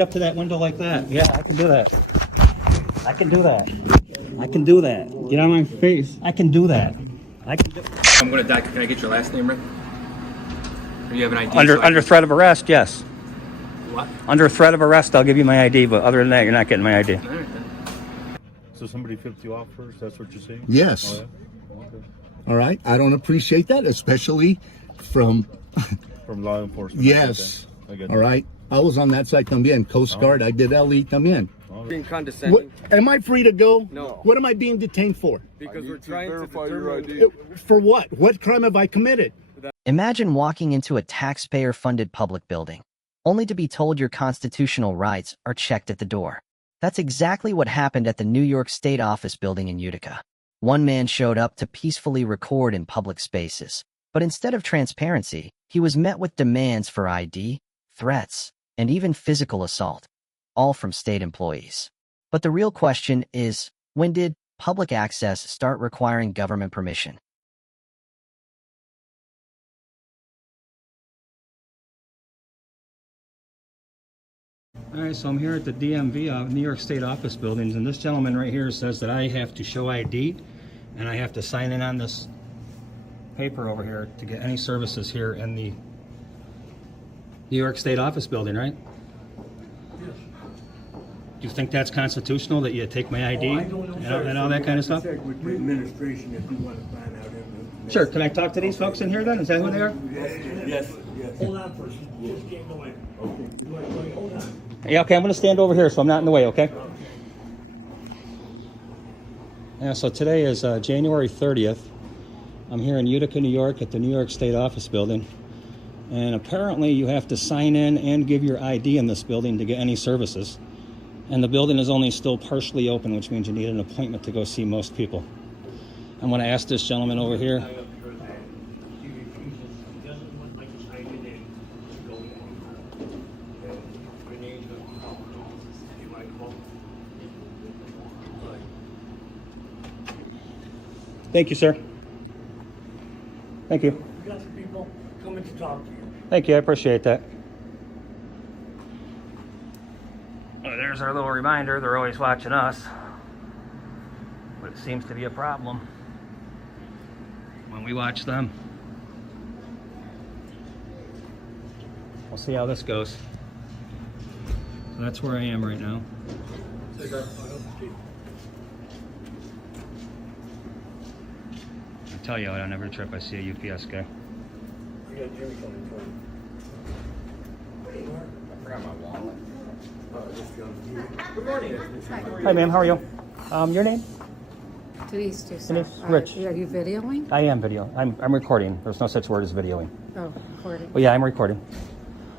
Up to that window like that. Yeah, I can do that. I can do that. I can do that. Get on my face. I can do that. I can do. I'm gonna die. Can I get your last name, Rick? Or you have an ID? Under threat of arrest, yes. What? Under threat of arrest, I'll give you my ID. But other than that, you're not getting my ID. All right, then. So somebody flipped you off first? That's what you're saying? Yes. Oh, yeah? Okay. All right. I don't appreciate that, especially from. From law enforcement. Yes. I get All right. I was on that side también. Coast Guard. I did LE también. Being condescending. Am I free to go? No. What am I being detained for? Because we're trying to verify your ID. For what? What crime have I committed? Imagine walking into a taxpayer-funded public building, only to be told your constitutional rights are checked at the door. That's exactly what happened at the New York State Office building in Utica. One man showed up to peacefully record in public spaces, but instead of transparency, he was met with demands for ID, threats, and even physical assault, all from state employees. But the real question is, when did public access start requiring government permission? All right, so I'm here at the DMV, New York State Office buildings, and this gentleman right here says that I have to show ID, and I have to sign in on this paper over here to get any services here in the New York State Office building, right? Yes. Do you think that's constitutional, that you take my ID and all that kind of stuff? Check with the administration if you want to find out everything. Sure, can I talk to these folks in here then? Is that who they are? Yes. Hold on first. You just can't go in. Okay. Hold on. Yeah, okay, I'm going to stand over here so I'm not in the way, okay? Yeah, so today is January 30th. I'm here in Utica, New York at the New York State Office building. And apparently you have to sign in and give your ID in this building to get any services. And the building is only still partially open, which means you need an appointment to go see most people. I'm going to ask this gentleman over here. Thank you, sir. Thank you. We got some people coming to talk to you. Thank you, I appreciate that. Well, there's our little reminder. They're always watching us. But it seems to be a problem when we watch them. We'll see how this goes. So that's where I am right now. I tell you what, on every trip I see a UPS guy. We got Jimmy coming for you. I forgot my wallet. Good morning. Hi, ma'am. How are you? Your name? Denise, do Denise, Rich. Are you videoing? I am video. I'm recording. There's no such word as videoing. Oh, recording. Well, yeah, I'm recording.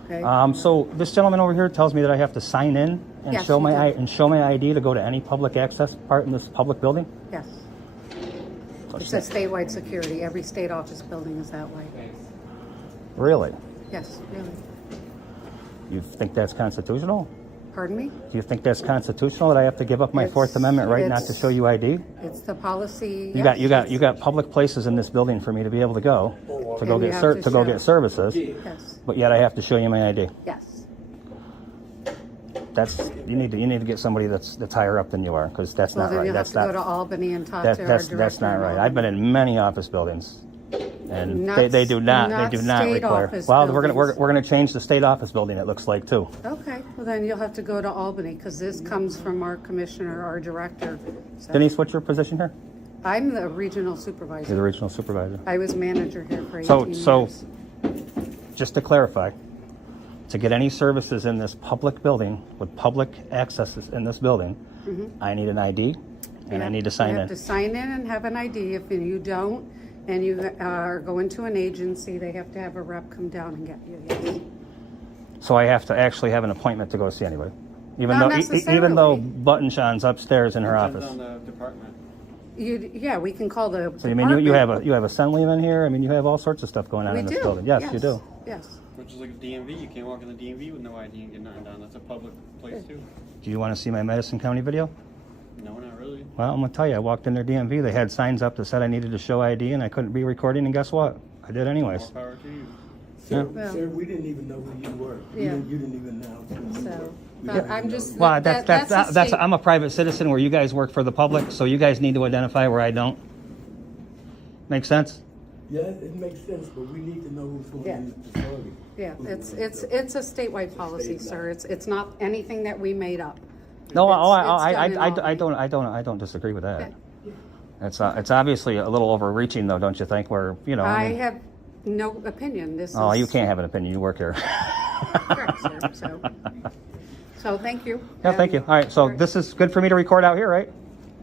Okay. So this gentleman over here tells me that I have to sign in and Yes, show you my do. ID to go to any public access part in this public building. Yes. It's a statewide security. Every state office building is that way. Really? Yes, really. You think that's constitutional? Pardon me? Do you think that's constitutional that I have to give up my Fourth Amendment right not to show you ID? It's the policy. You got public places in this building for me to be able to go And you have to show. get services, Yes. but yet I have to show you my ID. Yes. You need to get somebody that's higher up than you are, because that's Well, not then right. you'll have That's to not go to Albany and talk to our director. that's not in right. Albany. I've been in many office buildings, and Not they do not state require. office Well, buildings. we're gonna change the state office building. It looks like too. Okay, well then you'll have to go to Albany because this comes from our commissioner, our director. So Denise, what's your position here? I'm the regional You're the supervisor. regional supervisor. I was manager here for 18 So years. just to clarify, to get any services in this public building with public access in this building, I need an ID and I need to sign You in. have to sign in and have an ID. If you don't, and you are going to an agency, they have to have a rep come down and get you. Yes. So I have to actually have an appointment to go see anybody, even Not though necessarily. Button Sean's upstairs in her office. On the department. Yeah, we can call the. So you mean you have a assembly in here? I mean, you have all sorts of stuff going on We in this do. building. Yes, you do. Yes. Which is like a DMV. You can't walk in the DMV with no ID and get nothing done. That's a public place too. Do you want to see my Madison County video? No, not really. Well, I'm gonna tell you, I walked in their DMV. They had signs up that said I needed to show ID, and I couldn't be recording. And guess what? I did anyways. More power to you. Sir, Well- sir, we didn't even know who you were. Yeah. You didn't even know who you So, were. But I'm just. Well, that's that's a state- I'm a private citizen where you guys work for the public, so you guys need to identify where I don't. Make sense? Yeah, it makes sense, but we need to know who's going Yeah. in the facility. Yeah, it's a statewide policy, sir. It's not anything that we made up. No, It's done in I don't disagree with that. Okay. It's obviously a little overreaching, though, don't you think? Where I have no opinion. This Oh, is you can't have an opinion. You work here. correct, sir. So thank you. Yeah, thank you. All right, so this is good for me to record out here, right?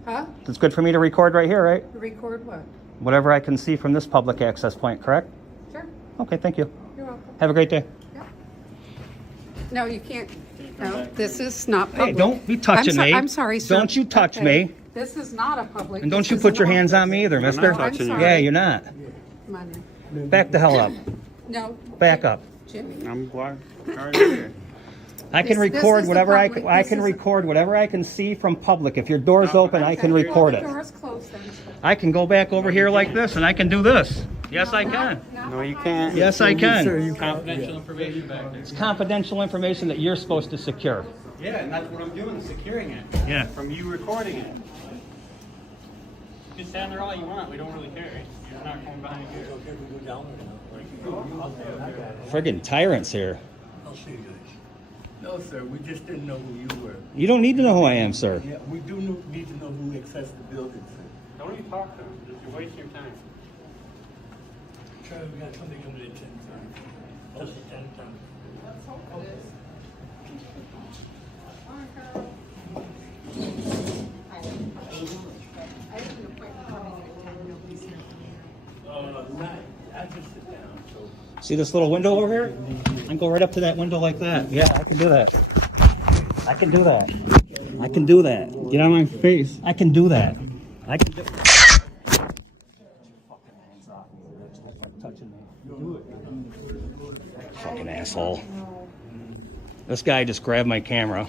Huh? It's good for me to record right here, right? Record what? Whatever I can see from this public access point, correct? Sure. Okay, thank you. You're welcome. Have a great day. Yeah. No, you can't. No, this is not Hey, public. don't be touching me. I'm sorry, sir. Don't you touch Okay. me. This is not a public. And don't this you is put your an hands on me either, office. mister. No, I'm sorry. Yeah, you're not. Come on in. Back the hell up. No. Back up. Jimmy. I'm glad. Here. I can This record is the whatever I public. can, I This can is- record whatever I can see from public. If your door's open, I can record The it. door's closed then. I can go back over here like this and I can do this. Yes, I can. No, you can't. Yes, I can. Confidential information back there. It's confidential information that you're supposed to secure. Yeah, and that's what I'm doing, securing it. Yeah. From you recording it. You can stand there all you want. We don't really care. You're not going behind here. Okay, we go down there now. Friggin' tyrants here. I'll see you guys. No, sir, we just didn't know who you were. You don't need to know who I am, sir. Yeah, we do need to know who accessed the building, sir. Don't even talk to them. You're wasting your time. Charlie, we got something under the 10 time. Just the 10 time. I just sit down, so. See this little window over here? I can go right up to that window like that. Yeah, I can do that. I can do that. I can do that. Get out of my face. I can do that. I can do Fucking asshole. This guy just grabbed my camera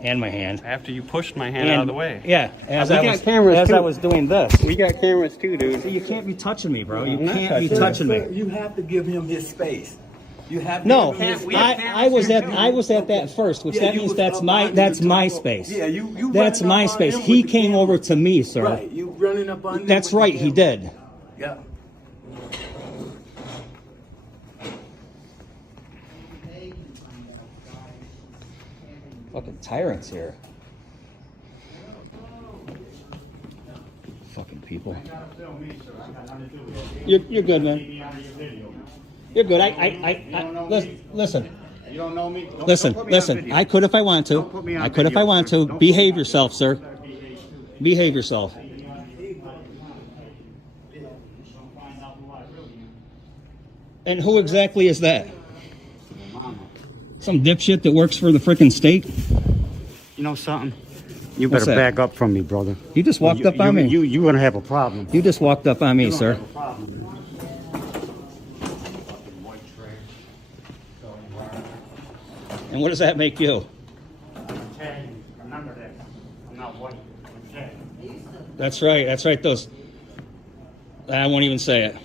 and my hand. After you pushed my hand out of the way. Yeah, as We I got was cameras, as too. I was doing this. We got cameras too, dude. You can't be touching me, bro. You I'm not can't be touching touching Sir, me. you have to give him his space. You have to No, give him his we space. have I was at that first, which Yeah, that you means was that's up my on him, that's you my took- space. Yeah, you That's running my up on space. him He with the came camera. over to me, sir. Right, you running up on him That's with the right, he camera. did. Yeah. Fucking tyrants here. Fucking people. You're good, man. You're good. Listen. You don't know me? Listen. I could if I want to. put me on I could if I video, want sir. to. Don't Behave yourself, sir. Behave yourself. And who exactly is that? Some dipshit that works for the frickin' state? You know something? You What's better that? back up from me, brother. You just walked up on me. You're gonna have a problem. You just walked up on me, sir. And what does that make you? Remember that. I'm not white. I'm Chad. That's right. That's right. Those. I won't even say it.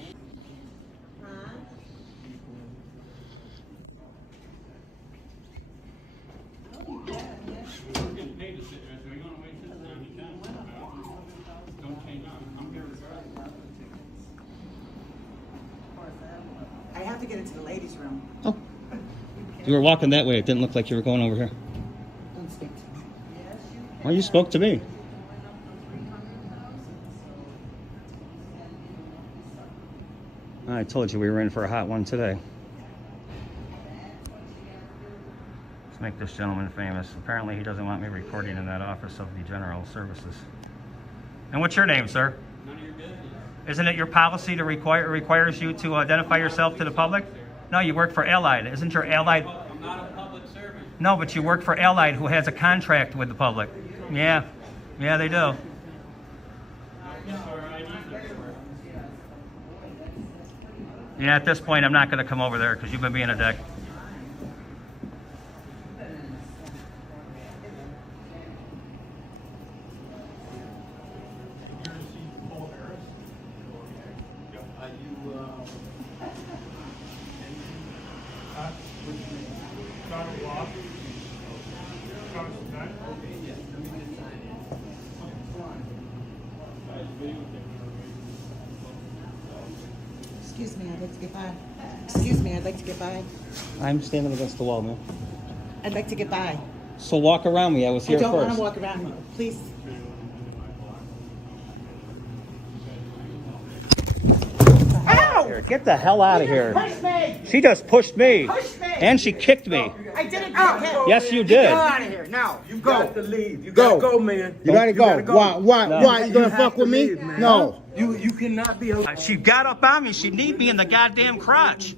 I have to get into the ladies' room. Oh. You were walking that way. It didn't look like you were going over here. Don't speak to me. Well, you spoke to me. I told you we were in for a hot one today. Let's make this gentleman famous. Apparently he doesn't want me recording in that office of the General Services. And what's your name, sir? None of your business. Isn't it your policy to requires you to identify yourself to the public? No, you work for Allied. Isn't your Allied? I'm not a public servant. No, but you work for Allied, who has a contract with the public. Yeah, yeah, they do. Yeah, at this point, I'm not going to come over there because you've been being a dick. Excuse me, I'd like to get by. Excuse me, I'd like to get by. I'm standing against the wall, man. I'd like to get by. So walk around me. I was I here don't want first. to walk around you. Please. Ow! Get the hell out of here. Push me! She just pushed me. Push me! And she kicked me. I didn't kick him. Yes, you did. Get out of here now. You got to leave. You gotta go, man. You gotta go. Why? No. Why? You gonna have fuck to with me? leave, man. No. You cannot be a She got up on me. She kneed me in the goddamn crotch.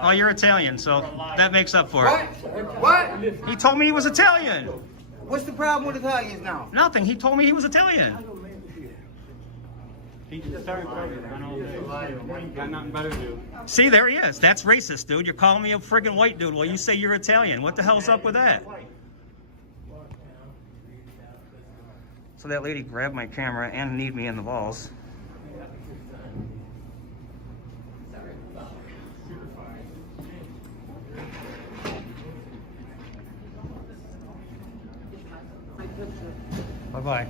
Oh, you're Italian, so that makes up for it. What? He told me he was Italian. What's the problem with Italians now? Nothing. He told me he was Italian. He's just starting program. I know. Got nothing better to do. See, there he is. That's racist, dude. You're calling me a friggin' white dude while you say you're Italian. What the hell's up with that? So that lady grabbed my camera and kneed me in the balls. Bye-bye.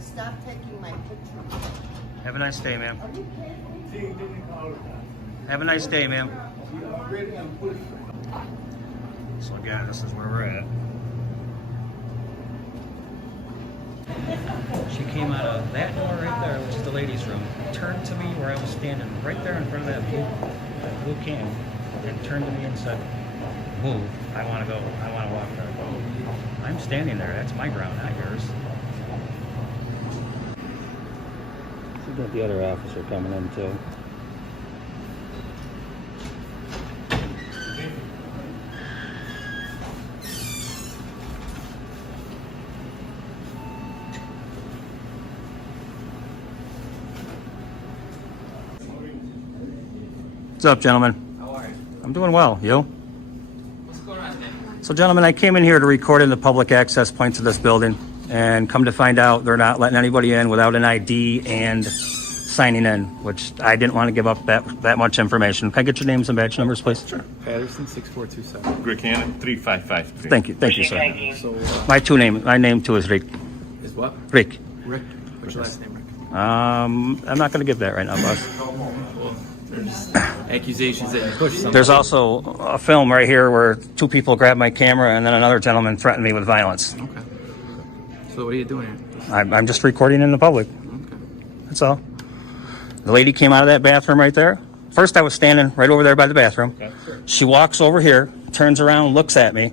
Stop taking my picture. Have a nice day, ma'am. Have a nice day, ma'am. So again, this is where we're at. She came out of that door right there, which is the ladies' room, turned to me where I was standing right there in front of that blue can, and turned to me and said, "Move. I want to go. I want to walk there." I'm standing there. That's my ground, not yours. We got the other officer coming in too. What's up, gentlemen? How are you? I'm doing well. You? What's going on, man? So, gentlemen, I came in here to record in the public access points of this building, and come to find out they're not letting anybody in without an ID and signing in, which I didn't want to give up that much information. Can I get your names and badge numbers, please? Sure. Patterson 6427. Rick Hannon, 3553. Thank you, sir. So, My name too is Rick. is what? Rick. Rick. What's your last name, Rick? I'm not going to give that right now, boss. Well, there's accusations that you pushed something. There's also a film right here where two people grabbed my camera and then another gentleman threatened me with violence. Okay. So what are you doing here? I'm just recording in the public. Okay. That's all. The lady came out of that bathroom right there. First, I was standing right over there by the bathroom. Okay. Sure. She walks over here, turns around, looks at me,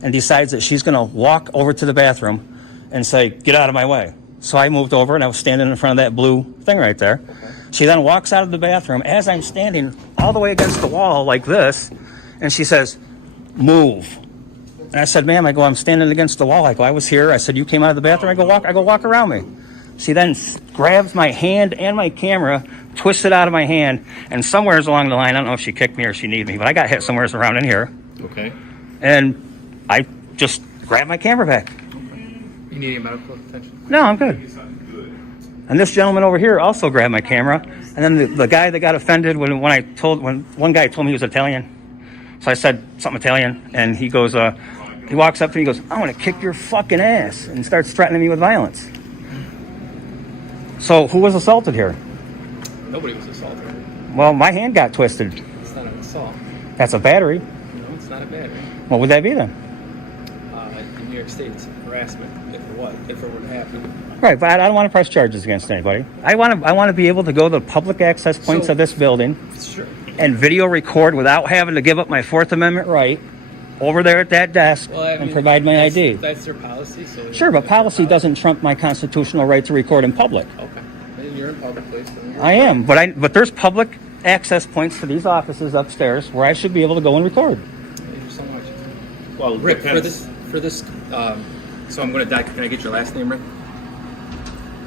and decides that she's going to walk over to the bathroom and say, "Get out of my way." So I moved over, and I was standing in front of that blue thing right there. Okay. She then walks out of the bathroom as I'm standing all the way against the wall like this, and she says, "Move." And I said, "Ma'am," I'm standing against the wall. I go, "I was here." I said, "You came out of the bathroom." I go, "Walk around me." She then grabs my hand and my camera, twists it out of my hand, and somewheres along the line, I don't know if she kicked me or she kneed me, but I got hit somewheres around in here. Okay. And I just grabbed my camera back. You need any medical attention? No, I'm good. And this gentleman over here also grabbed my camera. And then the guy that got offended when one guy told me he was Italian. So I said something Italian, and he goes, he walks up to me, he goes, "I want to kick your fucking ass," and starts threatening me with violence. So who was assaulted here? Nobody was assaulted. Well, my hand got twisted. It's not an assault. That's a battery. No, it's not a battery. What would that be then? In New York State, it's harassment. If it were to happen. Right, but I don't want to press charges against anybody. I want to be able to go to the public access points of this building Sure. and video record without having to give up my Fourth Amendment right over there at that desk and provide my ID. That's their policy. So Sure, but policy doesn't trump my constitutional right to record in public. Okay. Then you're in public place. I am, but there's public access points to these offices upstairs where I should be able to go and record. Thank you so much. Well, Rick, for this, so I'm going to die. Can I get your last name, Rick?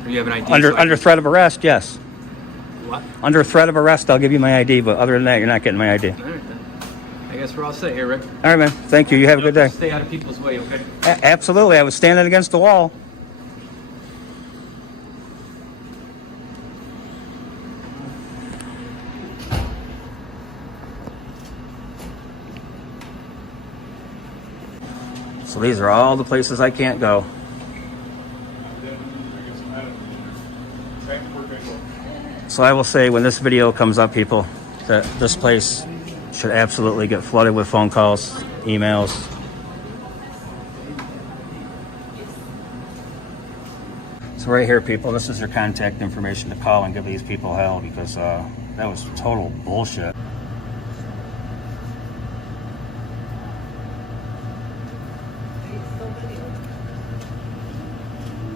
Or you have an ID? Under threat of arrest, yes. What? Under threat of arrest, I'll give you my ID, but other than that, you're not getting my ID. All right, then. I guess we're all set here, Rick. All right, man. Thank you. You have a good day. Stay out of people's way, okay? Absolutely. I was standing against the wall. So these are all the places I can't go. So I will say when this video comes up, people, that this place should absolutely get flooded with phone calls, emails. So right here, people, this is your contact information to call and give these people hell, because that was total bullshit.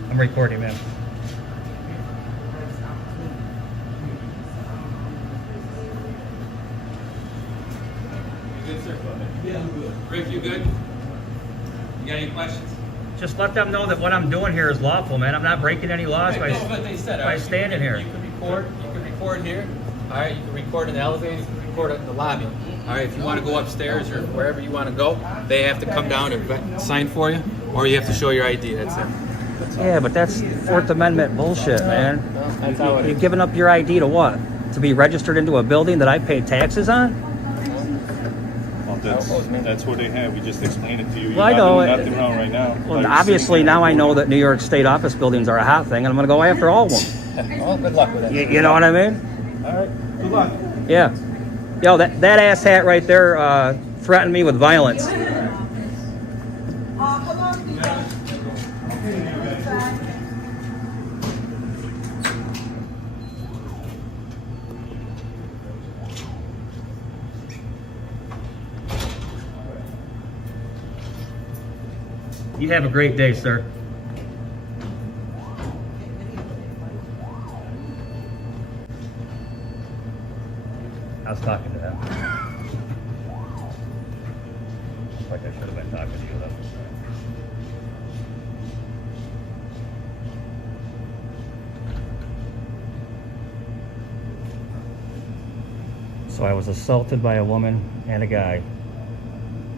I'm recording, man. Good, sir. Yeah, I'm good. Rick, you good? You got any questions? Just let them know that what I'm doing here is lawful, man. I'm not breaking any laws That's what they said. by standing here. You can record here. All right, you can record in the elevator, you can record in the lobby. All right, if you want to go upstairs or wherever you want to go, they have to come down and sign for you, or you have to show your ID. That's it. Yeah, but that's Fourth Amendment bullshit, man. That's how it You're is. giving up your ID to what? To be registered into a building that I pay taxes on? Well, that's what they have. We just explained it to you. Well, I know. You're not doing nothing wrong right now. Well, Like, obviously now I know that New York State office buildings are a hot thing, and I'm going to go after all of them. Well, good luck with it. You know what I mean? All right. Good luck. Yeah. Yo, that ass hat right there threatened me with violence. You have a great day, sir. I was talking to him. Like I should have been talking to you, though. So I was assaulted by a woman and a guy,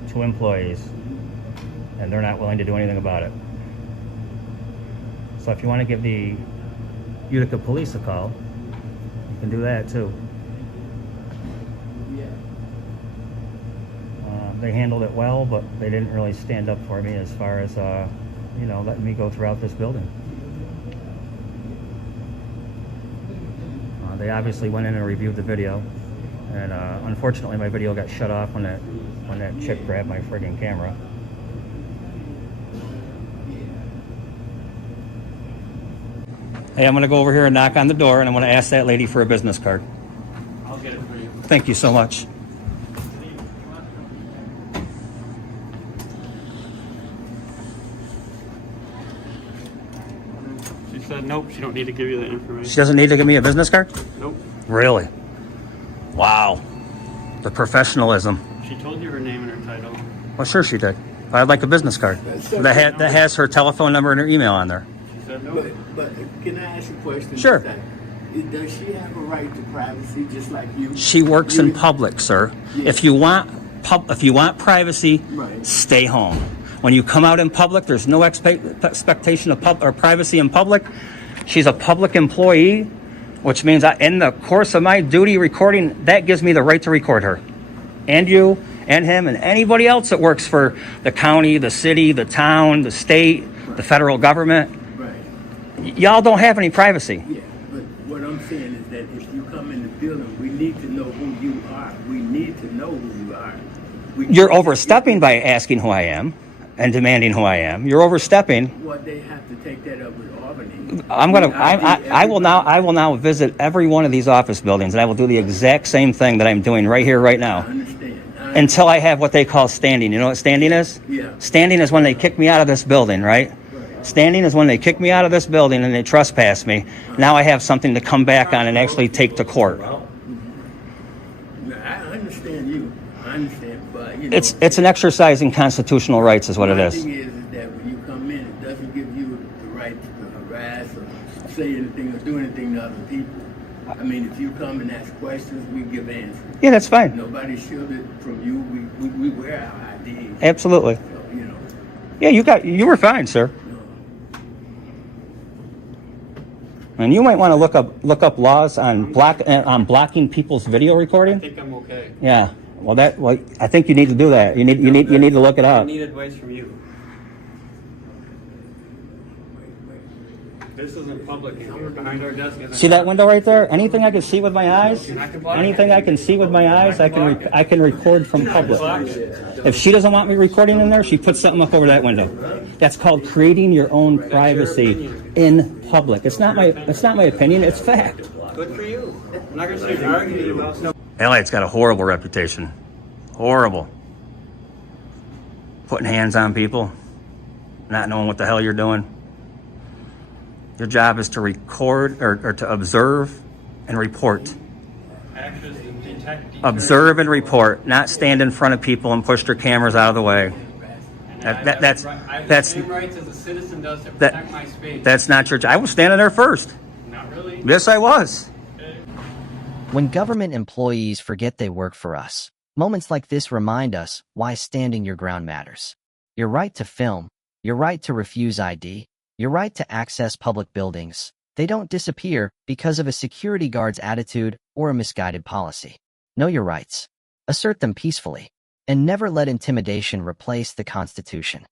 2 employees, and they're not willing to do anything about it. So if you want to give the Utica police a call, you can do that too. They handled it well, but they didn't really stand up for me as far as, you know, letting me go throughout this building. They obviously went in and reviewed the video, and unfortunately my video got shut off when that chick grabbed my friggin' camera. Hey, I'm going to go over here and knock on the door, and I'm going to ask that lady for a business card. I'll get it for you. Thank you so much. She said nope, she don't need to give you that She information. doesn't need to give me a business card? Nope. Really? Wow. The professionalism. She told you her name and her title. Well, sure she did. I'd like a business card that has her telephone number and her email on there. She said nope. But can I ask you a question? Sure. Does she have a right to privacy just like you? She works in public, sir. Yeah. If you want privacy, Right. stay home. When you come out in public, there's no expectation of privacy in public. She's a public employee, which means in the course of my duty recording, that gives me the right to record her. And you, and him, and anybody else that works for the county, the city, the town, the state, the federal government. Right. Y'all don't have any privacy. Yeah, but what I'm saying is that if you come in the building, we need to know who you are. We need to know who you are. You're overstepping by asking who I am and demanding who I am. You're overstepping. Well, they have to take that up with Albany. I will now visit every one of these office buildings, and I will do the exact same thing that I'm doing right here, right I now, understand. until I have what they call standing. You know what standing is? Yeah. Standing is when they kick me out of this building, right? Standing is when they kick me out of this building and they trespass me. Now I have something to come back on and actually take to court. I understand you. I understand, but you know, It's an exercise in constitutional rights, is what it my is. thing is that when you come in, it doesn't give you the right to harass or say anything or do anything to other people. I mean, if you come and ask questions, we give answers. Yeah, that's fine. Nobody's shielded from you. We wear our IDs. Absolutely. So, you know. Yeah, you were fine, sir. And you might want to look up laws on blocking people's video I recording. think I'm okay. Yeah. Well, I think you need to do that. You need to look it I up. need advice from you. This isn't public in here. Behind our desk isn't. See that window right there? Anything I can see with my eyes, anything I can see with my eyes, I can record from public. If she doesn't want me recording in there, she puts something up over that window. That's called creating your own privacy in public. It's not my opinion. It's fact. Good for you. I'm not going to sit arguing about stuff. LA's got a horrible reputation. Horrible. Putting hands on people, not knowing what the hell you're doing. Your job is to record or to observe and report. Observe and report, not stand in front of people and push their cameras out of the way. That's the same rights as a citizen does to protect my space. That's not your job. I was standing there first. Not really. Yes, I was. When government employees forget they work for us, moments like this remind us why standing your ground matters. Your right to film, your right to refuse ID, your right to access public buildings, they don't disappear because of a security guard's attitude or a misguided policy. Know your rights, assert them peacefully, and never let intimidation replace the Constitution.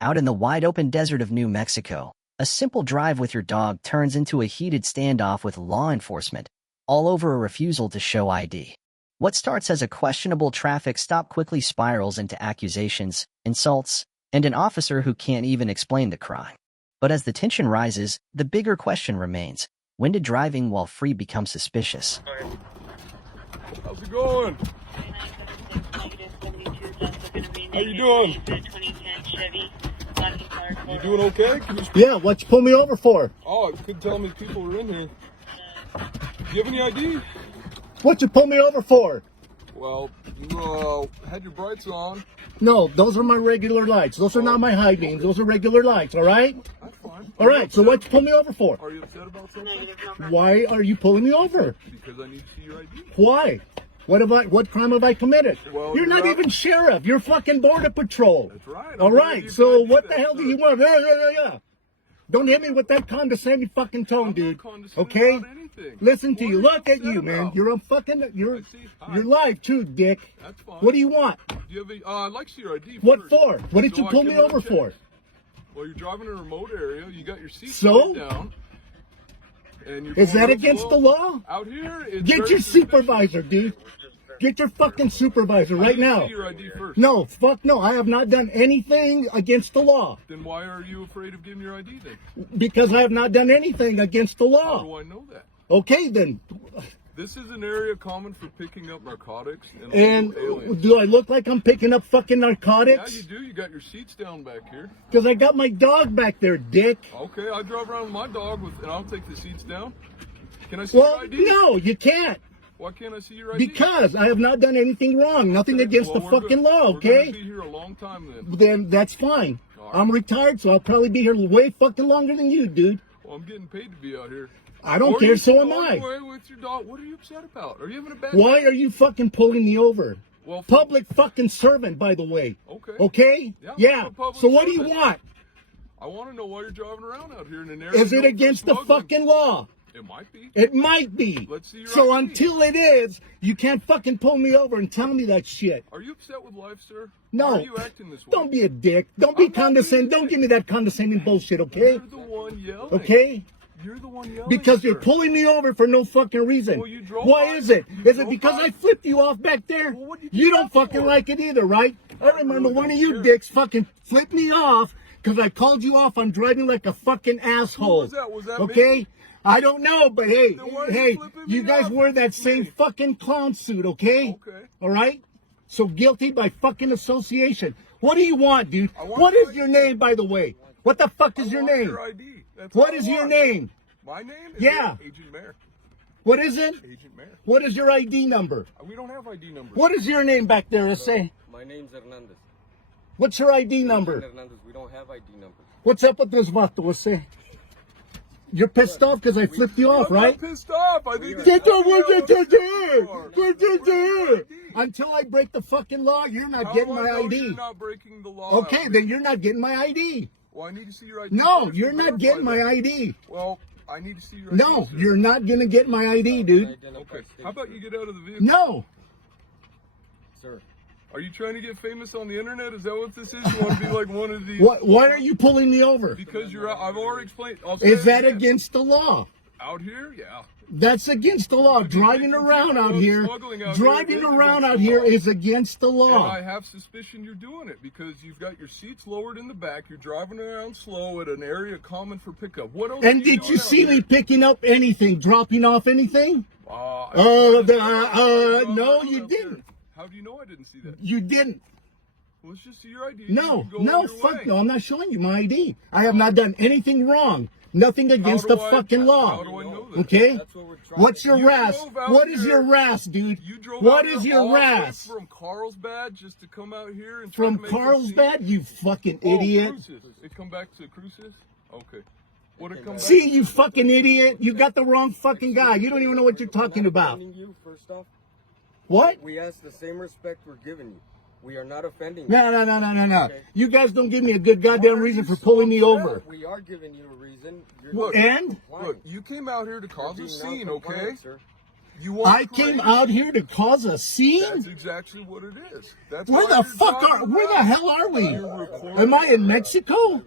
Out in the wide-open desert of New Mexico, a simple drive with your dog turns into a heated standoff with law enforcement, all over a refusal to show ID. What starts as a questionable traffic stop quickly spirals into accusations, insults, and an officer who can't even explain the crime. But as the tension rises, the bigger question remains: when did driving while free become suspicious? How's it going? How you doing? You doing okay? Yeah, what you pull me over for? Oh, I couldn't tell me people were in here. Do you have any ID? What you pull me over for? Well, you had your brights on. No, those are my regular lights. Those are not my high beams. Those are regular lights, all right? That's fine. All right, so what you pull me over for? Are you upset about something? Why are you pulling me over? Because I need to see your ID. Why? What crime have I committed? Well, you're not even sheriff. You're fucking border patrol. That's right. All right, so what the hell do you want? Yeah. Don't hit me with that condescending fucking tone, dude. Okay? Listen to you. Look at you, man. You're a fucking, you're live too, dick. That's fine. What do you want? Do you have I'd like to see your ID. What first. for? What did So you I pull can me over check. for? Well, you're driving in a remote area. You got your seat So? down. And you're Is going that up against slow. the law? Out here, it's Get very your suspicious. supervisor, dude. Get your fucking supervisor I right need to now. see your ID first. No, fuck no. I have not done anything against the law. Then why are you afraid of giving your ID then? Because I have not done anything against the How law. do I know that? Okay, then. This is an area common for picking up narcotics and And aliens. do I look like I'm picking up fucking Yeah, narcotics? you do. You got your seats down back here. Because I got my dog back there, dick. Okay, I drive around with my dog, and I'll take the seats down. Can I see your Well, ID? no, you can't. Why can't I see your ID? Because I have not done anything wrong. Nothing Okay, against well, the we're fucking go- law, We're gonna okay? be here a long time then. Then that's fine. All right. I'm retired, so I'll probably be here way fucking longer than you, dude. Well, I'm getting paid to be out here. I don't Or care, you so am go I. away with your dog. What are you upset about? Are you having a bad Why day? are you fucking pulling me over? Well, Public fucking servant, by the way. Okay. Okay? Yeah, I'm Yeah. a public So what do you servant. want? I want to know why you're driving around out here in an area. Is it known for against the smuggling. fucking law? It might be. It might be. Let's see your So ID. until it is, you can't fucking pull me over and tell me that shit. Are you upset with life, sir? No. Why are you acting this way? Don't be a dick. Don't be I'm not condescending. being a Don't dick. give me that condescending bullshit, okay? You're the one yelling. Okay? You're the one yelling. Because you're sir. pulling me over for no fucking reason. Well, you drove Why by- is it? you Is it drove because by- I flipped you off back there? Well, what do you do You don't that fucking for? like it either, right? I remember really one of don't you care. dicks fucking flipped me off because I called you off on driving like a fucking asshole. was that? Was that okay? me? I don't know, but hey, Then why are you hey, flipping me you guys off wear that with same me? fucking clown suit, okay? Okay. All right? So guilty by fucking association. What do you want, dude? I want What your is your name, by the way? What the fuck is your I want name? Your ID. That's What all I is your want. name? My name is Yeah. Agent Mayor. What is it? Agent Mayor. What is your ID number? We don't have ID numbers. What is your name back there, say? My name's Hernandez. What's your ID number? Hernandez, we don't have ID numbers. What's up with this vato, say? You're pissed off because I flipped you off, I'm right? not pissed off. I think Get the word Where's your ID? Until I break the fucking law, you're not How getting do I my know ID. You're not breaking the law. Okay, then you're not getting my ID. Well, I need to see your ID. No, first you're to not verify getting my that. ID. Well, I need to see your ID. No, sir. you're not gonna get my ID, dude. Okay. How about you get out of the vehicle? No. Sir, Are you trying to get famous on the internet? Is that what this is? You want to be like one of these? Why are you pulling me over? Because you're. I've already explained. Is that against the law? Out here? Yeah. That's against the law. Driving around out here, is against the law. And I have suspicion you're doing it because you've got your seats lowered in the back. You're driving around slow at an area common for pickup. What else? And did you see me picking up anything, dropping off anything? No, you didn't. How do you know I didn't see that? You didn't. Well, let's just see your ID. No, fuck no. I'm not showing you my ID. I have not done anything wrong. Nothing against the fucking law. How do I know that? Okay? What's your RAS? What is your RAS, dude? What is your RAS? From Carlsbad just to come out here and from Carlsbad, you fucking idiot. Cruces. It come back to Cruces? Okay. What it come back See, you fucking idiot. You got the wrong fucking guy. You don't even know what you're talking about. You, first off. What? We ask the same respect we're giving you. We are not offending you. No. Okay. You guys don't give me a good goddamn reason for pulling me over. We are giving you a reason. Look, and? Look, you came out here to cause a scene, okay? Sir. I came out here to cause a scene? That's exactly what it is. Where the hell are we? Am I in Mexico?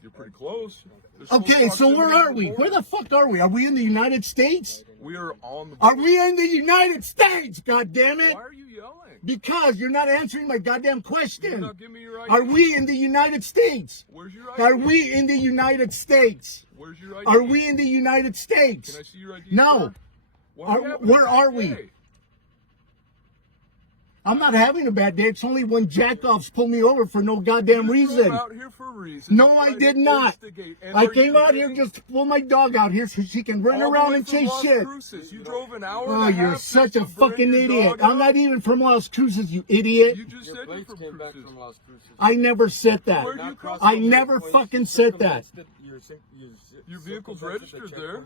You're pretty close. Okay, so where are we? Where the fuck are we? Are we in the United States? We are on the... Are we in the United States? God damn it! Why are you yelling? Because you're not answering my goddamn question. You're not giving me your ID. Are we in the United States? Where's your ID? Are we in the United States? Where's your ID? Are we in the United States? Can I see your ID? No. Where are we? I'm not having a bad day. It's only when jackoffs pull me over for no goddamn reason. Out here for a reason. No, I did not. I came out here just to pull my dog out here so she can run around and chase shit. You drove an hour Oh, and a you're half such a to bring fucking your idiot. dog I'm not out? even from Las Cruces, you idiot. You just said you're from Cruces. I never said that. Where'd you come I from? never fucking said that. Your vehicle's registered there.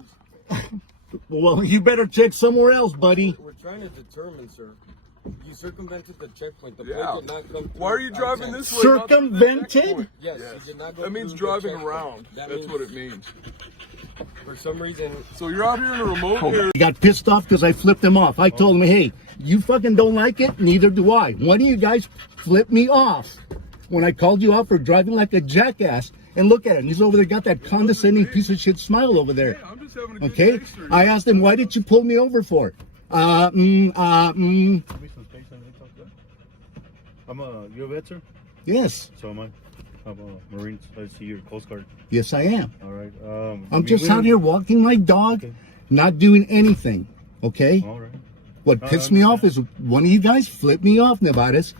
Well, you better check somewhere else, buddy. We're trying to determine, sir. You circumvented the checkpoint. The Yeah. plate did not come through. Why are you driving this way? Circumvented? Yes, you did not go That means through the driving checkpoint. around. That That's means- what it means. For some reason, So you're out here in a remote area. He got pissed off because I flipped him off. I told him, hey, you fucking don't like it, neither do I. One of you guys flipped me off when I called you out for driving like a jackass. And look at him. He's over there, got that condescending piece of shit smile over there. Hey, I'm just having a good Okay? day, sir. I asked him, why did you pull me over for? You a vet, sir? Yes. So am I. I'm a Marines. I see your Coast Guard. Yes, I am. All right. I'm just out here walking my dog, not doing anything. Okay? All right. What pissed me off is one of you guys flipped me off, Nevadas.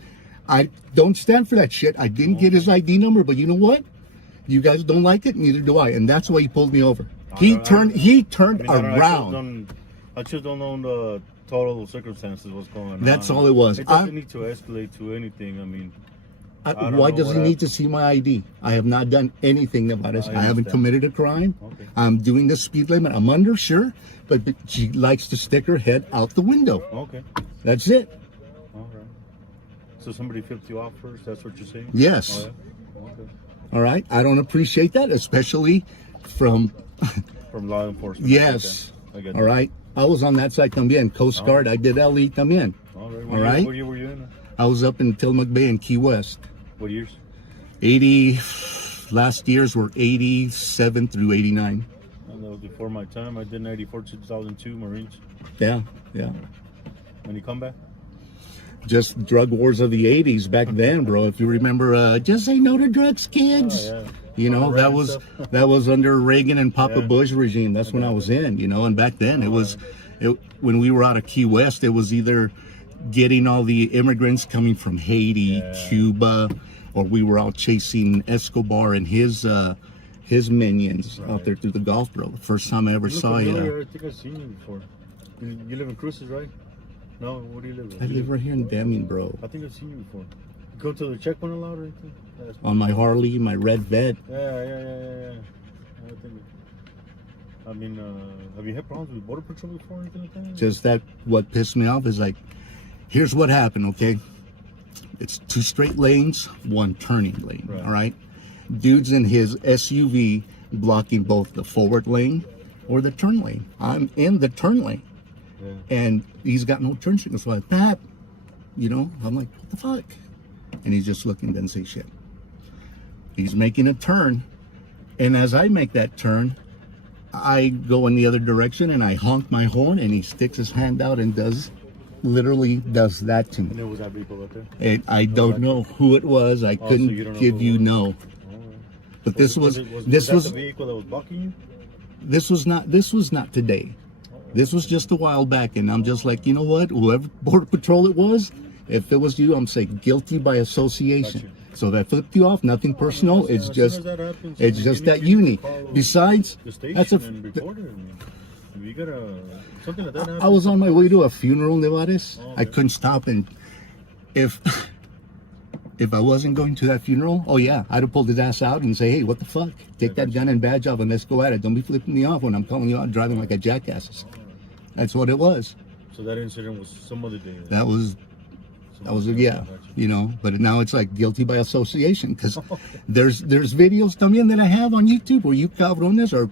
I don't stand for that shit. I didn't get his ID number, but you know what? You guys don't like it, neither do I, and that's why he pulled me over. He turned around. I just don't know the total circumstances, what's going on. That's all it was. It doesn't need to escalate to anything. I mean, why does he need to see my ID? I have not done anything about it. I haven't committed a crime. Okay. I'm doing the speed limit. I'm under, sure, but she likes to stick her head out the window. Okay. That's it. All right. So somebody flipped you off first? That's what you're saying? Yes. Oh, yeah? Okay. All right. I don't appreciate that, especially from law enforcement. Yes. Okay. All right. I was on that side también. Coast Guard. I did LE también. All right. All right. What year were you in? I was up in Tillamook Bay in Key West. What years? 80. Last years were 87 through 89. That was before my time. I did 94 to 2002 Marines. Yeah. When you come back? Just drug wars of the 80s back then, bro. If you remember, just say no to drugs, kids. Oh, yeah. You know, that was under Reagan and Papa Bush regime. That's when I was in, you know, and back then when we were out of Key West, it was either getting all the immigrants coming from Haiti, Cuba, or we were out chasing Escobar and his minions out there through the Gulf, bro. The first time I ever saw you. I think I've seen you before. You live in Cruces, right? No, where do you live? I live right here in Deming, bro. I think I've seen you before. You go to the checkpoint a lot or anything? On my Harley, my red Vet. Yeah. I mean, have you had problems with Border Patrol before or anything like that? Just that, what pissed me off is like, here's what happened, okay? It's 2 straight lanes, 1 turning lane, all right? Dude's in his SUV blocking both the forward lane or the turn lane. I'm in the turn lane. And he's got no turn signal, so I you know, I'm like, what the fuck? And he's just looking, doesn't say shit. He's making a turn. And as I make that turn, I go in the other direction and I honk my horn, and he sticks his hand out and literally does that to me. And there was that vehicle out there? And I don't know who it was. I couldn't give you no. But this was the vehicle that was blocking you? This was not today. This was just a while back, and I'm just like, you know what? Whoever Border Patrol it was, if it was you, I'm saying guilty by association. Gotcha. So that flipped you off. Nothing personal. Listen, It's as just soon as that happens, it's you just need that to uni. call Besides, the station that's a. and report it. I mean, if you got something like that happens, I was on my way to a funeral, Nevares. Oh, I okay. couldn't stop, and if I wasn't going to that funeral, oh yeah, I'd have pulled his ass out and say, hey, what the fuck? Take that gun and badge off and let's go at it. Don't be flipping me off when I'm calling you out driving like a jackass. That's what it was. So that incident was some other day. That was yeah, you know. But now it's like guilty by association, because there's videos también that I have on YouTube where you cabrones are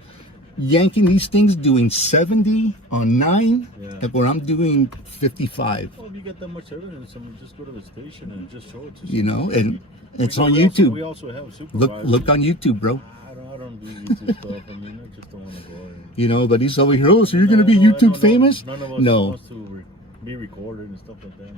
yanking these things doing 70 on 9, where I'm doing 55. Well, if you get that much evidence, I mean, just go to the station and just show it to You know, and it's on we YouTube. We also have supervisors. Look on YouTube, bro. I don't do YouTube stuff. I mean, I just don't want to go. You know, but he's over here. Oh, so you're gonna be YouTube famous? None of us No. wants to be recorded and stuff like that.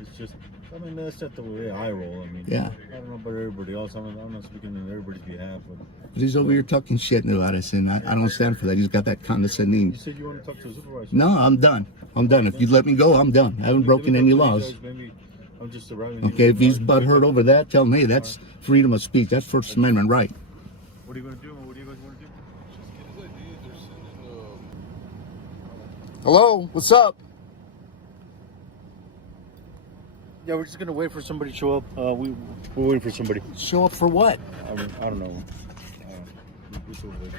It's just, I mean, that's just the way I roll. I mean, Yeah. I don't know about everybody else. I'm not speaking on everybody's behalf. But He's over here talking shit about us, and I don't stand for that. He's got that condescending. you said you want to talk to the supervisor. No, I'm done. I'm done. If you let me go, I'm done. I haven't broken any laws. Maybe I'm just arriving. Okay, if he's butthurt over that, tell him, hey, that's freedom of speech. That's First Amendment right. What are you going to do? What do you guys want to do? Hello, what's up? Yeah, we're just going to wait for somebody to show up. We're waiting for somebody. Show up for what? I mean, I don't know. We're still waiting.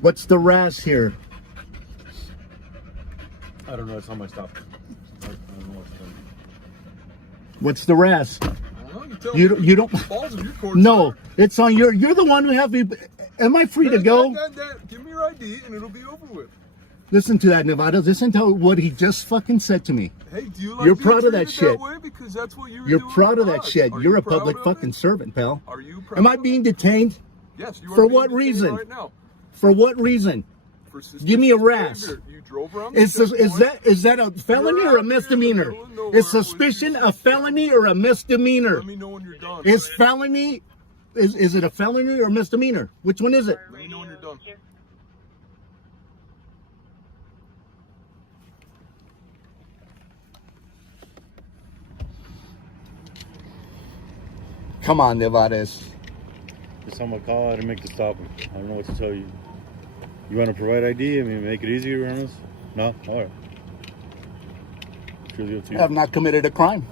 What's the razz here? I don't know. It's on my stop. I don't know what's going on. What's the razz? You don't. Balls in your court, No, sir. it's on your. You're the one who have me. Am I free to go? Give me your ID and it'll be over with. Listen to that, Nevada. Listen to what he just fucking said to me. Hey, do you like You're being proud of that treated shit. way? Because that's what you were You're doing proud of to that us. shit. Are You're you a proud public of fucking it? servant, pal. Are you proud Am I of being it? detained? Yes, you are. For being what detained reason? Right now. For what reason? For Give me a suspicious razz. behavior. You drove around Is the checkpoint. that a felony You're or a out here in the misdemeanor? middle of nowhere Is with suspicion your a felony or a misdemeanor? Let me know when you're done. Is felony is it a felony or a misdemeanor? Which one is it? Let me know when you're done. Come on, Nevares. It's on my call. I didn't make the stop. I don't know what to tell you. You want to provide ID? I mean, make it easier on us? No? All right. It's really up to I you. have not committed a crime.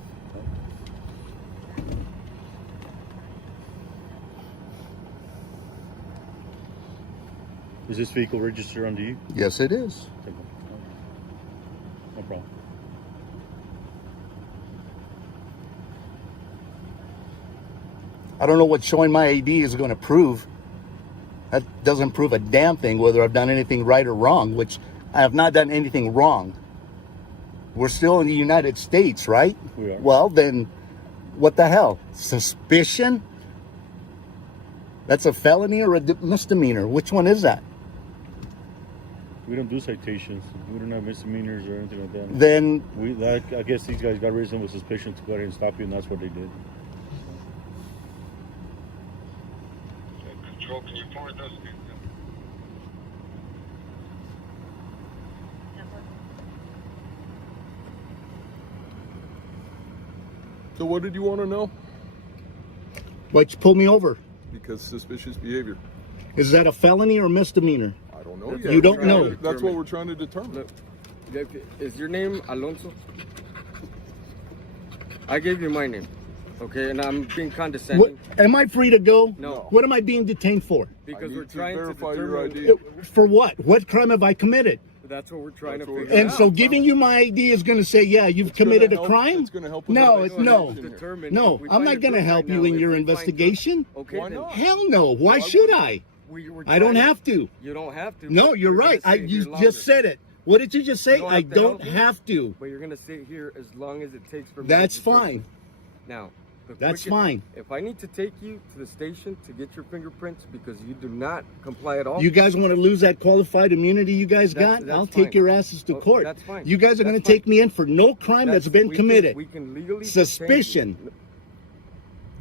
Is this vehicle registered under you? Yes, it is. Take it. No problem. I don't know what showing my ID is going to prove. That doesn't prove a damn thing whether I've done anything right or wrong, which I have not done anything wrong. We're still in the United States, right? We are. Well, then what the hell? Suspicion? That's a felony or a misdemeanor? Which one is that? We don't do citations. We don't have misdemeanors or anything like that. Then I guess these guys got reasonable suspicion to go ahead and stop you, and that's what they did. Control, can you forward those? So what did you want to know? why'd you pull me over? Because suspicious behavior. Is that a felony or a misdemeanor? I don't know yet. You don't know. That's what we're trying to determine. Is your name Alonso? I gave you my name, okay, and I'm being condescending. What, am I free to go? No. What am I being detained for? Because I we're need to trying to verify your determine. ID. For what? What crime have I committed? That's what we're trying That's to what figure And out. so giving you my ID is going to say, yeah, you've committed a crime? It's going to help us No, out it's in no. the Determine No, if we I'm find not it going to proof help right you now, in if your we find investigation. proof. Okay, Why then. not? Hell no. Why Why should would I? We were I don't trying to- have to. You don't have to. No, but you're we're gonna right. sit here You longer. just said it. What did you just say? You don't I have to don't help me, have to. But you're gonna sit here as long as it takes for me. That's to determine. fine. Now, the That's quickest- fine. If I need to take you to the station to get your fingerprints because you do not comply at all, You guys want to lose that qualified immunity you guys That's- got? that's I'll fine. take your asses to Oh, court. that's fine. You guys are going to That's fine. take me in for no crime that's been we committed. we can legally Suspicion. detain you.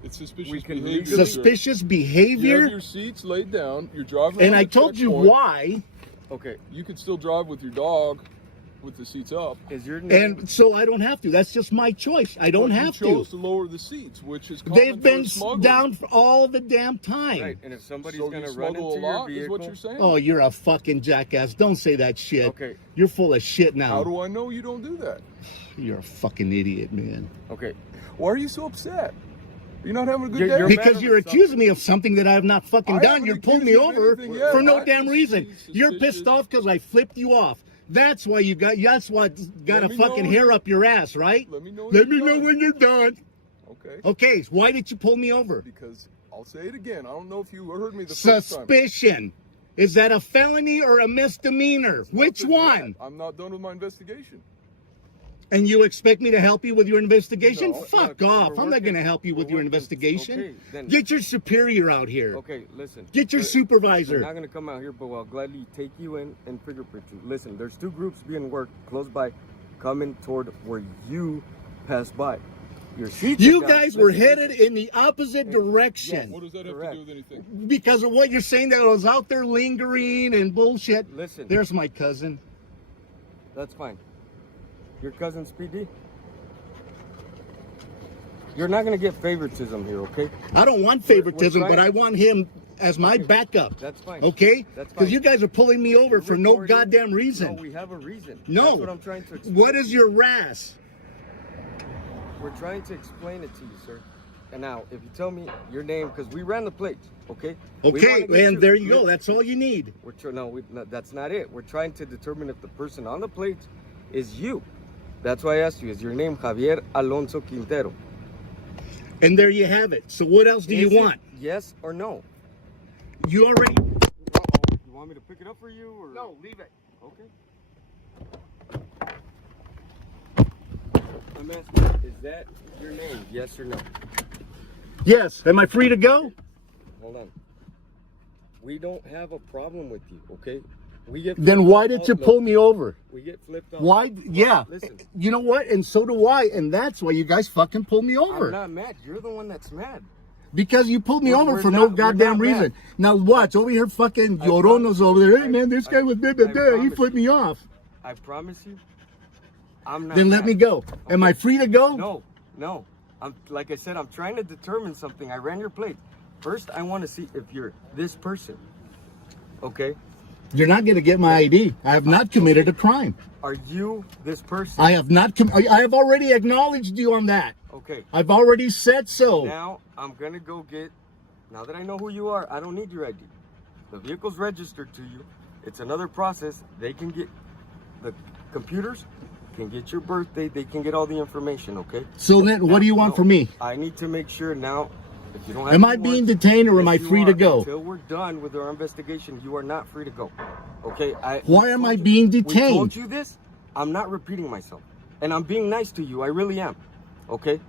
It's suspicious We can behavior. legally- Suspicious You behavior. have your seats laid down. You're driving. And around I the told you checkpoint. why. Okay, You could still drive with your dog, with the seats up. is your name? And so I don't have to. That's just my choice. I don't But have you chose to. to lower the seats, which is common They've been for smuggling. down for all the damn time. Right, and if somebody's So gonna you run smuggle into a your lot, is vehicle, what you're saying? Oh, you're a fucking jackass. Don't say that shit. Okay. You're full of shit now. How do I know you don't do that? You're a fucking idiot, man. okay, Why are you so upset? You're not having a good You're- day. you're Because mad you're at accusing me of something that I have not fucking I done. haven't You're pulling me accused you of over anything yet. for no I damn just reason. see You're suspicious- pissed off because I flipped you off. That's why you got. That's what got Let a me know fucking when- hair up your ass, right? Let me know. Let me you're know done. when you're done. Okay. Okay, so why did you pull me over? Because I'll say it again. I don't know if you heard me the first time. Suspicion. Is that a felony or a misdemeanor? Which Nothing one? yet. I'm not done with my investigation. And you expect me to help you with your investigation? No, Fuck no, off. we're I'm not working- going to help you with we're your working- investigation. okay, then- Get your superior out here. okay, listen. Get your They're- supervisor. They're not gonna come out here, but I'll gladly take you in and fingerprint you. Listen, there's two groups being worked close by, coming toward where you passed by. Your seats. You are down. guys were Listen, headed listen. in the opposite direction. What does that have Correct. to do with anything? Because of what you're saying that I was out there lingering and bullshit. Listen. There's my cousin. That's fine. Your cousin's PD. You're not gonna get favoritism here, okay? I don't want We're favoritism, trying- but I want him as my Okay, backup. That's fine. Okay? That's Because fine. you guys are pulling me over You're for no recording. goddamn reason. No, we have a reason. No. That's what I'm trying to explain. What is your RAS? We're trying to explain it to you, sir. And now, if you tell me your name, because we ran the plates, okay? We Okay, wanna get and there you go. That's all you need. No, that's not it. We're trying to determine if the person on the plates is you. That's why I asked you, is your name Javier Alonso Quintero? And there you have it. So what else do Is you it want? Yes or no? You already... Uh-oh. You want me to pick it up for you? Or? No, leave it. Okay. I'm asking, is that your name? Yes or no? Yes. Am I free to go? Hold on. We don't have a problem with you, okay? We get Then flipped why off did all- you look, pull me over? We get flipped off. Why? Yeah. Listen. You know what? And so do I. And that's why you guys fucking pull me I'm over. not mad. You're the one that's mad. Because you pulled me We're- over we're for not- no we're goddamn not reason. mad. Now watch over here, fucking I Lloronos promise- over there. Hey I- man, this I- guy was blah, I blah, blah. He promise flipped you. me off. I promise you, I'm not Then let mad. me go. Am I free to go? No. I'm like I said, I'm trying to determine something. I ran your plate. First, I want to see if you're this person. Okay? You're not going to get my ID. I have not committed a crime. Are you this person? I have not. I have already acknowledged you on that. Okay. I've already said so. Now I'm gonna go get. Now that I know who you are, I don't need your ID. The vehicle's registered to you. It's another process. They can get the computers, can get your birthday. They can get all the information. Okay. So then, what do you want No, from me? I need to make sure now. If you don't have Am any I being words, detained or am yes, I you free to are. go? Until we're done with our investigation, you are not free to go. Okay. Why am I being We detained? told you this. I'm not repeating myself, and I'm being nice to you. I really am. Okay.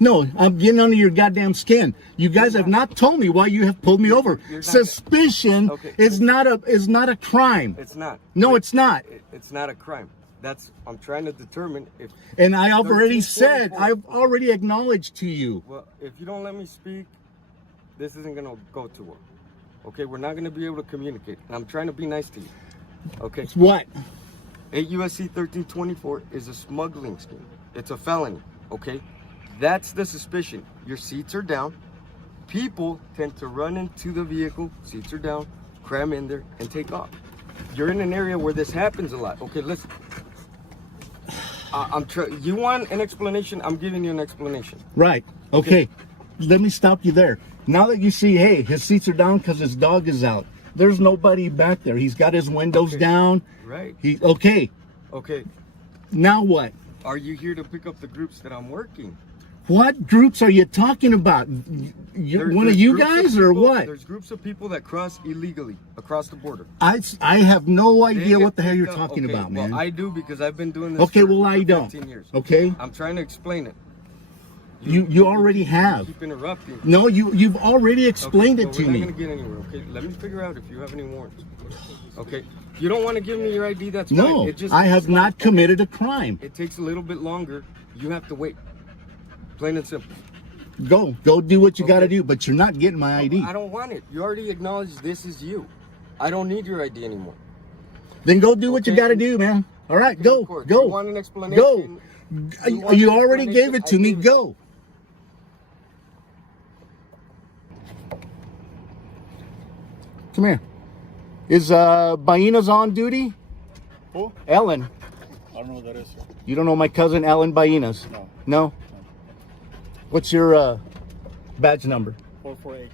No, I'm getting under your goddamn skin. You guys have not told me why you have pulled me over. You're not- Suspicion Okay. is not a crime. It's not. No, it's not. It's not a crime. I'm trying to determine if. And I have already said, 1324 I've already acknowledged to you. Well, if you don't let me speak, this isn't gonna go too well. Okay, we're not gonna be able to communicate. And I'm trying to be nice to you. Okay. What? 8 USC 1324 is a smuggling scheme. It's a felony. Okay. That's the suspicion. Your seats are down. People tend to run into the vehicle. Seats are down, cram in there, and take off. You're in an area where this happens a lot. Okay, listen. You want an explanation? I'm giving you an explanation. Right. Okay. Let me stop you there. Now that you see, hey, his seats are down because his dog is out. There's nobody back there. He's got his windows down. Right. Okay. Okay. Now what? Are you here to pick up the groups that I'm working? What groups are you talking about? One of you guys or what? There's groups of people that cross illegally across the border. I have no idea what the hell you're talking okay, about, man. Well, I do because I've been doing this okay, for, well, I for don't. 15 years. Okay? I'm trying to explain it. You already have. Keep interrupting. No, you've already explained it to we're me. not going to get anywhere, okay? Let me figure out if you have any warrants. Okay? You don't want to give me your ID, that's fine. No, I have not committed a crime. It takes a little bit longer. You have to wait. Plain and simple. Go do what you got to do, but you're not getting my ID. I don't want it. You already acknowledged this is you. I don't need your ID anymore. Then go do what you got to do, man. All right, go. You want an explanation? Go. You already gave it to me. Go. Come here. Is Baina's on duty? Who? Ellen. I don't know what that is, sir. You don't know my cousin Ellen Baina's? No. No? What's your badge number? 448.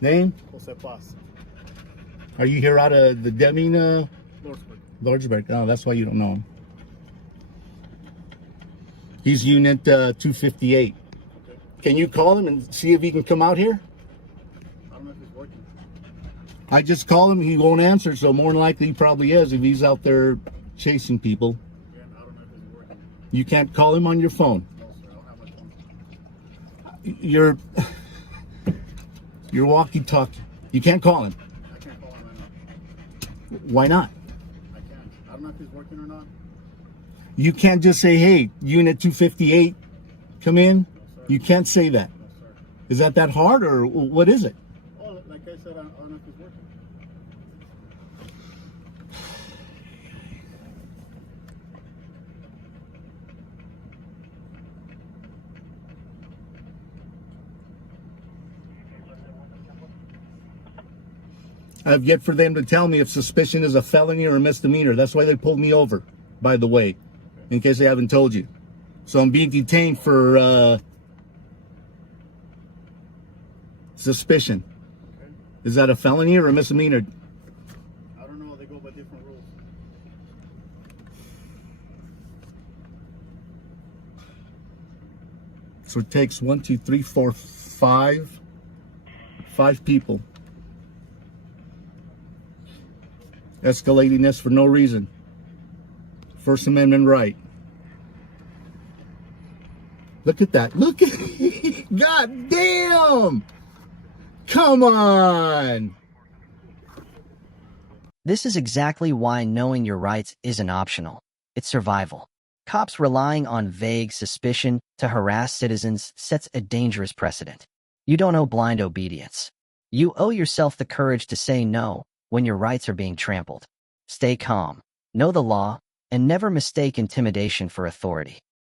Name? Jose Paz. Are you here out of the Deming? Lordsburg. Lordsburg. Oh, that's why you don't know him. He's unit 258. Okay. Can you call him and see if he can come out here? I don't know if he's working. I just call him, he won't answer, so more than likely he probably is if he's out there chasing people. Yeah, I don't know if he's working. You can't call him on your phone. No, sir. I don't have my phone. You're walkie-talkie. You can't call him. I can't call him right now. Why not? I can't. I don't know if he's working or not. You can't just say, hey, unit 258, come in. No, sir. You can't say that. No, sir. Is that hard or what is it? Oh, like I said, I don't know if he's working. I've yet for them to tell me if suspicion is a felony or a misdemeanor. That's why they pulled me over, by the way, in case they haven't told you. So I'm being detained for suspicion. Okay. Is that a felony or a misdemeanor? I don't know. They go by different rules. So it takes 1, 2, 3, 4, 5 people. Escalating this for no reason. First Amendment right. Look at that. Look at God damn! Come on! This is exactly why knowing your rights isn't optional. It's survival. Cops relying on vague suspicion to harass citizens sets a dangerous precedent. You don't owe blind obedience. You owe yourself the courage to say no when your rights are being trampled. Stay calm, know the law, and never mistake intimidation for authority.